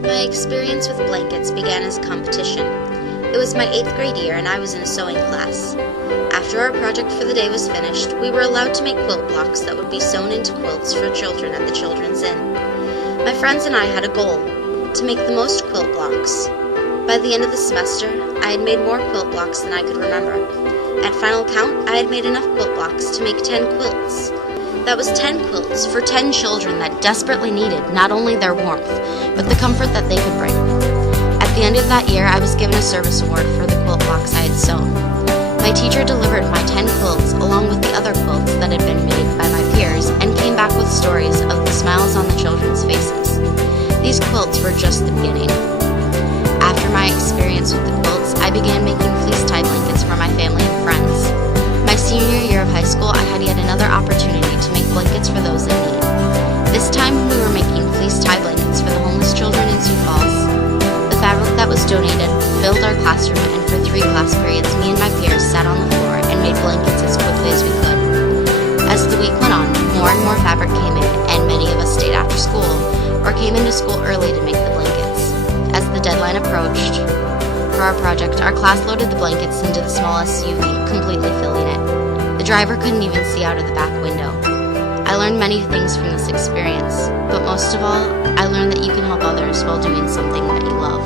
My experience with blankets began as a competition. It was my 8th grade year and I was in a sewing class. After our project for the day was finished, we were allowed to make quilt blocks that would be sewn into quilts for children at the Children's Inn. My friends and I had a goal, to make the most quilt blocks. By the end of the semester, I had made more quilt blocks than I could remember. At final count, I had made enough quilt blocks to make 10 quilts. That was 10 quilts for 10 children that desperately needed not only their warmth, but the comfort that they could bring. At the end of that year, I was given a service award for the quilt blocks I had sewn. My teacher delivered my 10 quilts along with the other quilts that had been made by my peers and came back with stories of the smiles on the children's faces. These quilts were just the beginning. After my experience with the quilts, I began making fleece-tie blankets for my family and friends. My senior year of high school, I had yet another opportunity to make blankets for those in need. This time, we were making fleece-tie blankets for the homeless children in Sioux Falls. The fabric that was donated filled our classroom, and for 3 class periods, me and my peers sat on the floor and made blankets as quickly as we could. As the week went on, more and more fabric came in, and many of us stayed after school or came into school early to make the blankets. As the deadline approached for our project, our class loaded the blankets into the small SUV, completely filling it. The driver couldn't even see out of the back window. I learned many things from this experience, but most of all, I learned that you can help others while doing something that you love.